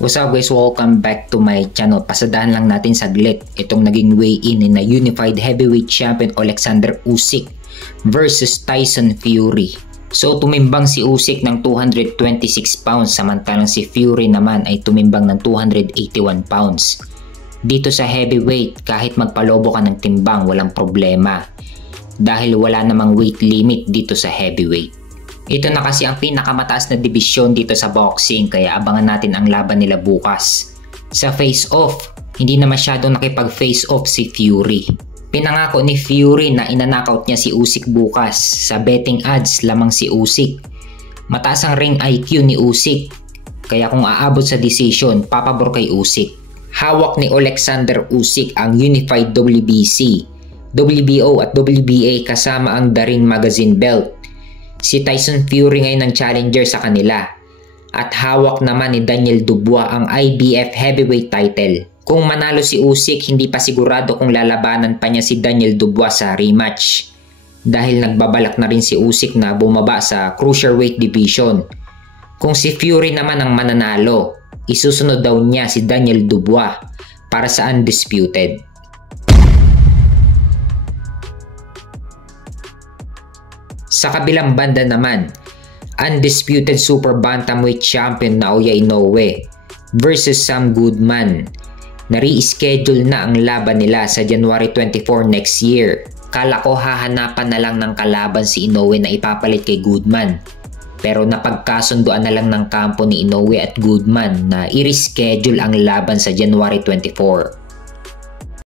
What's up guys, welcome back to my channel. Pasadahan lang natin saglit itong naging weigh-in na Unified Heavyweight Champion Alexander Usyk versus Tyson Fury. So tumimbang si Usyk ng 226 pounds samantalang si Fury naman ay tumimbang ng 281 pounds. Dito sa heavyweight, kahit magpalobo ka ng timbang walang problema dahil wala namang weight limit dito sa heavyweight. Ito na kasi ang pinakamataas na dibisyon dito sa boxing kaya abangan natin ang laban nila bukas. Sa face-off, hindi na masyadong nakipag-face-off si Fury. Pinangako ni Fury na inanakaut niya si Usyk bukas. Sa betting odds lamang si Usyk. Mataas ang ring IQ ni Usyk kaya kung aabot sa decision, papabor kay Usyk. Hawak ni Alexander Usyk ang Unified WBC, WBO at WBA kasama ang The Ring Magazine belt. Si Tyson Fury ngayon ang challenger sa kanila at hawak naman ni Daniel Dubois ang IBF heavyweight title. Kung manalo si Usyk, hindi pa sigurado kung lalabanan pa niya si Daniel Dubois sa rematch dahil nagbabalak na rin si Usyk na bumaba sa cruiserweight division. Kung si Fury naman ang mananalo, isusunod daw niya si Daniel Dubois para sa undisputed. Sa kabilang banda naman, undisputed super bantamweight champion Naoya Inoue versus Sam Goodman. Nare-schedule na ang laban nila sa January 24 next year. Kala ko hahanapan na lang ng kalaban si Inoue na ipapalit kay Goodman. Pero napagkasunduan na lang ng kampo ni Inoue at Goodman na i-reschedule ang laban sa January 24.